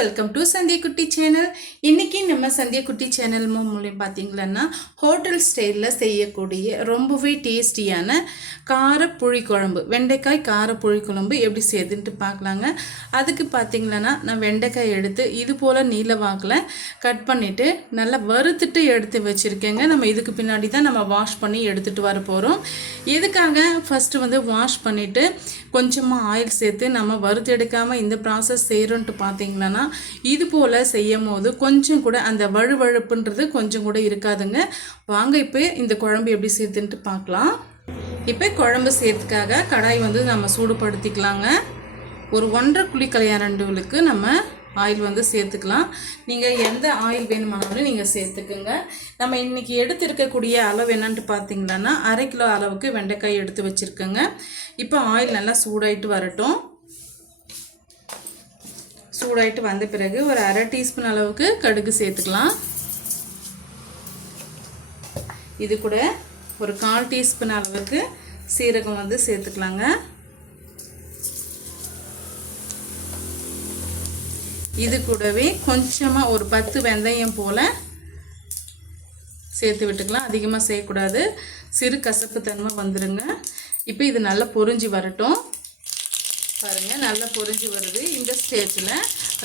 Welcome to Sandhya குட்டி channel. இன்றைக்கி நம்ம சந்தியா குட்டி சேனல் மூலம் பார்த்திங்களன்னா ஹோட்டல் ஸ்டைலில் செய்யக்கூடிய ரொம்பவே டேஸ்டியான கார புளிக்குழம்பு, வெண்டைக்காய் கார புளிக்குழம்பு எப்படி செய்யுதுன்ட்டு பார்க்கலாங்க. அதுக்கு பார்த்திங்களன்னா நான் வெண்டைக்காய் எடுத்து இது போல் நீல வாக்கில் கட் பண்ணிவிட்டு நல்லா வறுத்துட்டு எடுத்து வச்சுருக்கேங்க. நம்ம இதுக்கு பின்னாடி தான் நம்ம வாஷ் பண்ணி எடுத்துகிட்டு வர போகிறோம். இதுக்காக ஃபஸ்ட்டு வந்து வாஷ் பண்ணிவிட்டு கொஞ்சமாக ஆயில் சேர்த்து நம்ம வறுத்து எடுக்காமல் இந்த ப்ராசஸ் செய்கிறோன்ட்டு பார்த்திங்கன்னா இது போல் செய்யும் போது கொஞ்சம் கூட அந்த வழுவழுப்புன்றது கொஞ்சம் கூட இருக்காதுங்க. வாங்க இப்போ இந்த குழம்பு எப்படி சேர்த்துன்ட்டு பார்க்கலாம். இப்போ குழம்பு சேர்த்துக்காக கடாய் வந்து நம்ம சூடுபடுத்திக்கலாங்க. ஒரு 1.5 குழிக்கலையாரண்டுகளுக்கு நம்ம ஆயில் வந்து சேர்த்துக்கலாம். நீங்கள் எந்த ஆயில் வேணுமானாலும் நீங்கள் சேர்த்துக்குங்க. நம்ம இன்றைக்கி எடுத்துருக்கக்கூடிய அளவு என்னன்ட்டு பார்த்தீங்கன்னா 1/2 கிலோ அளவுக்கு வெண்டைக்காய் எடுத்து வச்சுருக்கேங்க. இப்போ ஆயில் நல்லா சூடாயிட்டு வரட்டும். சூடாயிட்டு வந்த பிறகு ஒரு 1/2 டீஸ்பூன் அளவுக்கு கடுகு சேர்த்துக்கலாம். இது கூட ஒரு 1/4 டீஸ்பூன் அளவுக்கு சீரகம் வந்து சேர்த்துக்கலாங்க. இது கூடவே கொஞ்சமாக ஒரு 10 வெந்தயம் போல் சேர்த்து விட்டுக்கலாம். அதிகமாக செய்யக்கூடாது, சிறு கசப்பு தன்மை வந்துடுங்க. இப்போ இது நல்லா பொரிஞ்சு வரட்டும். பாருங்கள், நல்லா பொரிஞ்சு வருது. இந்த ஸ்டேஜில்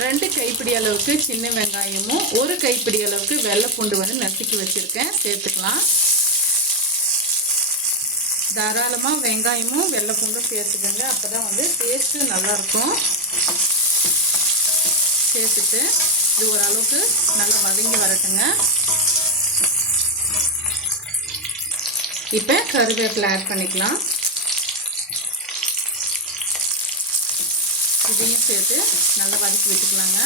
2 கைப்பிடி அளவுக்கு சின்ன வெங்காயமும் 1 கைப்பிடி அளவுக்கு வெள்ளைப்பூண்டு வந்து நசுக்கி வச்சுருக்கேன், சேர்த்துக்கலாம். தாராளமாக வெங்காயமும் வெள்ளைப்பூண்டும் சேர்த்துக்கோங்க, அப்போ தான் வந்து டேஸ்ட்டு நல்லாயிருக்கும். சேர்த்துட்டு இது ஓரளவுக்கு நல்லா வதங்கி வரட்டுங்க. இப்போ கருவேப்பிலை ஆட் பண்ணிக்கலாம். இதையும் சேர்த்து நல்லா வதக்கி விட்டுக்கலாங்க.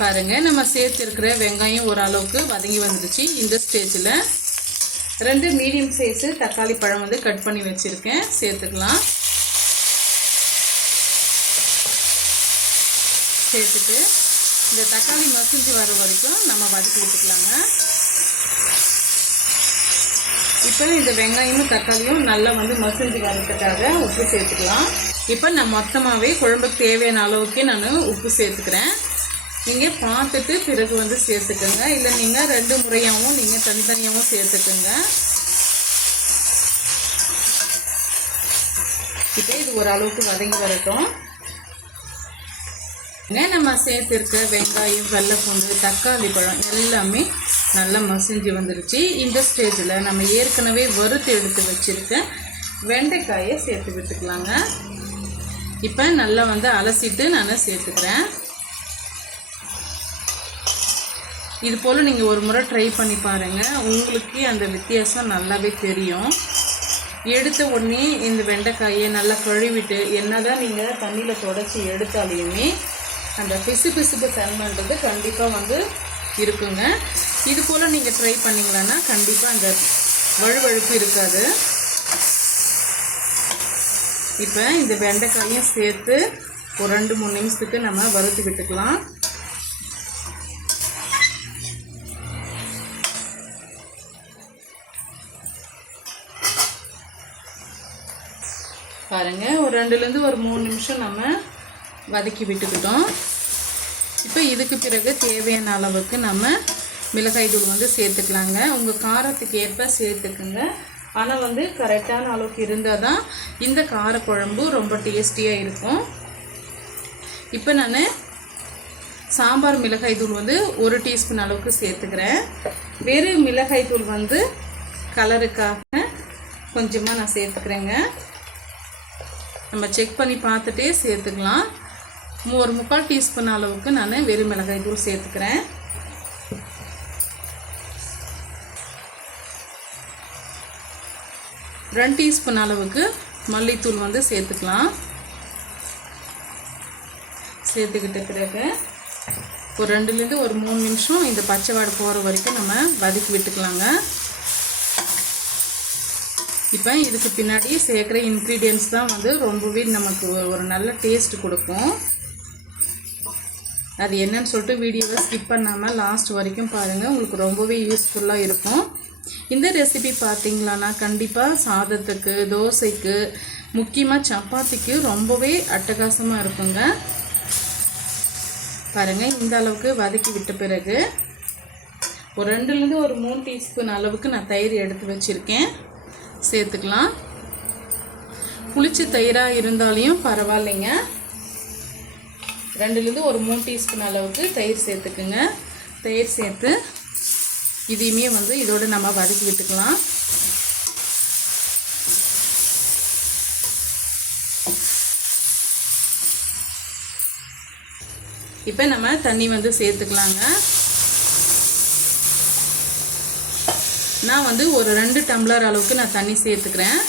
பாருங்கள், நம்ம சேர்த்துருக்கிற வெங்காயம் ஓரளவுக்கு வதங்கி வந்துடுச்சு. இந்த ஸ்டேஜில் 2 மீடியம் சைஸு தக்காளி பழம் வந்து கட் பண்ணி வச்சுருக்கேன், சேர்த்துக்கலாம். சேர்த்துட்டு இந்த தக்காளி மசிஞ்சு வர வரைக்கும் நம்ம வதக்கி விட்டுக்கலாங்க. இப்போ இந்த வெங்காயமும் தக்காளியும் நல்லா வந்து மசிஞ்சு வரதுக்காக உப்பு சேர்த்துக்கலாம். இப்போ நான் மொத்தமாகவே குழம்புக்கு தேவையான அளவுக்கு நான் உப்பு சேர்த்துக்கிறேன். நீங்கள் பார்த்துட்டு பிறகு வந்து சேர்த்துக்கோங்க, இல்லை நீங்கள் 2 முறையாகவும் நீங்கள் தனித்தனியாகவும் சேர்த்துக்கோங்க. இப்போ இது ஓரளவுக்கு வதங்கி வரட்டும். நம்ம சேர்த்துருக்க வெங்காயம், வெள்ளைப்பூண்டு, தக்காளி பழம் எல்லாமே நல்லா மசிஞ்சு வந்துடுச்சு. இந்த ஸ்டேஜில் நம்ம ஏற்கனவே வறுத்து எடுத்து வச்சுருக்க வெண்டைக்காயை சேர்த்து விட்டுக்கலாங்க. இப்போ நல்லா வந்து அலசிட்டு நான் சேர்த்துக்கிறேன். இது போல் நீங்கள் ஒரு முறை ட்ரை பண்ணி பாருங்கள், உங்களுக்கு அந்த வித்தியாசம் நல்லாவே தெரியும். எடுத்த உடனே இந்த வெண்டைக்காயை நல்லா கழுவிட்டு என்னதான் நீங்கள் தண்ணியில் தொடச்சி எடுத்தாலையுமே அந்த பிசுபிசுப்பு தன்மைன்றது கண்டிப்பாக வந்து இருக்குங்க. இது போல் நீங்கள் ட்ரை பண்ணிங்களன்னா கண்டிப்பாக அந்த வழுவழுப்பு இருக்காது. இப்போ இந்த வெண்டைக்காயும் சேர்த்து ஒரு 2-3 நிமிஷத்துக்கு நம்ம வறுத்து விட்டுக்கலாம். பாருங்கள், ஒரு 2லேருந்து ஒரு 3 நிமிஷம் நம்ம வதக்கி விட்டுக்கிட்டோம். இப்போ இதுக்கு பிறகு தேவையான அளவுக்கு நம்ம மிளகாய் தூள் வந்து சேர்த்துக்கலாங்க. உங்கள் காரத்துக்கு ஏற்ப சேர்த்துக்குங்க. ஆனால் வந்து கரெக்டான அளவுக்கு இருந்தால் தான் இந்த காரக்குழம்பு ரொம்ப டேஸ்டியாக இருக்கும். இப்போ நான் சாம்பார் மிளகாய் தூள் வந்து 1 டீஸ்பூன் அளவுக்கு சேர்த்துக்கிறேன். வேறு மிளகாய் தூள் வந்து கலருக்காக கொஞ்சமாக நான் சேர்த்துக்கிறேங்க. நம்ம செக் பண்ணி பார்த்துட்டே சேர்த்துக்கலாம். ஒரு 3/4 டீஸ்பூன் அளவுக்கு நான் வெறும் மிளகாய் தூள் சேர்த்துக்கிறேன். ரெண்டு டீஸ்பூன் அளவுக்கு மல்லித்தூள் வந்து சேர்த்துக்கலாம். சேர்த்துக்கிட்ட பிறகு ஒரு 2லேருந்து ஒரு 3 நிமிஷம் இந்த பச்சை வாடை போகிற வரைக்கும் நம்ம வதக்கி விட்டுக்கலாங்க. இப்போ இதுக்கு பின்னாடி சேர்க்குற இன்க்ரீடியன்ட்ஸ் தான் வந்து ரொம்பவே நமக்கு ஒரு நல்ல டேஸ்ட் கொடுக்கும். அது என்னன்னு சொல்லிட்டு வீடியோவை ஸ்கிப் பண்ணாமல் லாஸ்ட் வரைக்கும் பாருங்கள், உங்களுக்கு ரொம்பவே யூஸ்ஃபுல்லாக இருக்கும். இந்த ரெசிபி பார்த்திங்களான்னா கண்டிப்பாக சாதத்துக்கு, தோசைக்கு, முக்கியமாக சப்பாத்திக்கு ரொம்பவே அட்டகாசமாக இருக்குங்க. பாருங்கள், இந்த அளவுக்கு வதக்கி விட்ட பிறகு ஒரு 2லேருந்து ஒரு 3 டீஸ்பூன் அளவுக்கு நான் தயிர் எடுத்து வச்சுருக்கேன், சேர்த்துக்கலாம். புளிச்ச தயிராக இருந்தாலையும் பரவாயில்லைங்க. 2லேருந்து ஒரு 3 டீஸ்பூன் அளவுக்கு தயிர் சேர்த்துக்குங்க. தயிர் சேர்த்து இதையுமே இதோடு நம்ம வதக்கி விட்டுக்கலாம். இப்போ நம்ம தண்ணி சேர்த்துக்கலாங்க. நான் ஒரு 2 டம்ளர் அளவுக்கு நான் தண்ணி சேர்த்துக்கிறேன்.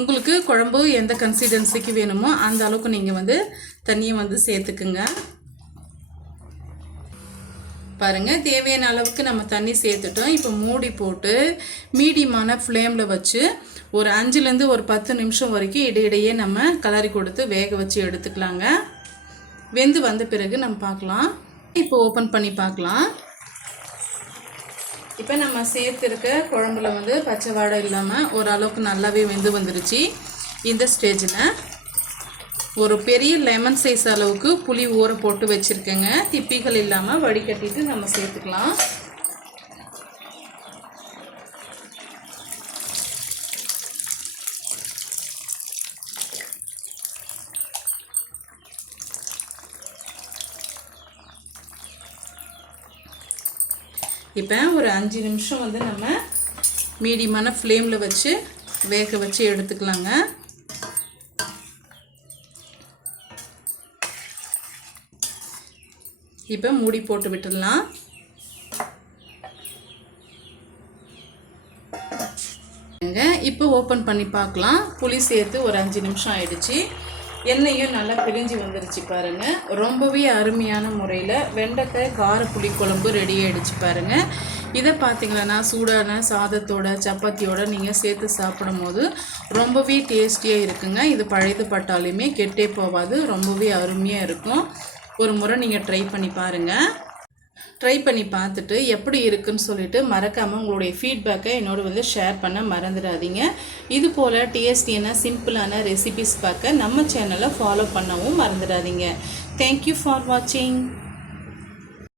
உங்களுக்கு குழம்பு எந்த கன்சிஸ்டன்சிக்கு வேணுமோ அந்த அளவுக்கு நீங்கள் தண்ணியை சேர்த்துக்குங்க. பாருங்கள், தேவையான அளவுக்கு நம்ம தண்ணி சேர்த்துட்டோம். இப்போ மூடி போட்டு மீடியமான ஃப்ளேமில் வச்சு ஒரு 5லேருந்து ஒரு 10 நிமிஷம் வரைக்கும் இடையிடையே நம்ம கலரி கொடுத்து வேக வச்சு எடுத்துக்கலாங்க. வெந்து வந்த பிறகு நம்ம பார்க்கலாம். இப்போ ஓப்பன் பண்ணி பார்க்கலாம். இப்போ நம்ம சேர்த்துருக்க குழம்புல பச்சை வாடை இல்லாமல் ஓரளவுக்கு நல்லாவே வெந்து வந்துருச்சு. இந்த ஸ்டேஜில் ஒரு பெரிய லெமன் சைஸ் அளவுக்கு புளி ஊற போட்டு வச்சுருக்கேங்க. திப்பிகள் இல்லாமல் வடிகட்டிட்டு நம்ம சேர்த்துக்கலாம். இப்போ ஒரு 5 நிமிஷம் நம்ம மீடியமான ஃப்ளேமில் வச்சு வேக வச்சு எடுத்துக்கலாங்க. இப்போ மூடி போட்டு விட்டுடலாம். இப்போ ஓப்பன் பண்ணி பார்க்கலாம். புளி சேர்த்து ஒரு 5 நிமிஷம் ஆயிடுச்சு. எண்ணெயும் நல்லா பிரிஞ்சு வந்துருச்சு பாருங்கள். ரொம்பவே அருமையான முறையில் வெண்டைக்காய் கார புளி குழம்பு ரெடி ஆகிடுச்சு பாருங்கள். இதை பார்த்திங்கன்னா சூடான சாதத்தோட சப்பாத்தியோட நீங்கள் சேர்த்து சாப்பிடும் போது ரொம்பவே டேஸ்டியாக இருக்குங்க. இது பழையது பட்டாலுமே கெட்டே போகாது, ரொம்பவே அருமையாக இருக்கும். ஒரு முறை நீங்கள் ட்ரை பண்ணி பாருங்கள். ட்ரை பண்ணி பார்த்துட்டு எப்படி இருக்குன்னு சொல்லிட்டு மறக்காமல் உங்களுடைய ஃபீட்பேக்கை என்னோட ஷேர் பண்ண மறந்துடாதீங்க. இது போல் டேஸ்டியான சிம்பிளான ரெசிபிஸ் பார்க்க நம்ம சேனலை ஃபாலோ பண்ணவும் மறந்துடாதீங்க. தேங்க்யூ ஃபார் வாட்சிங்.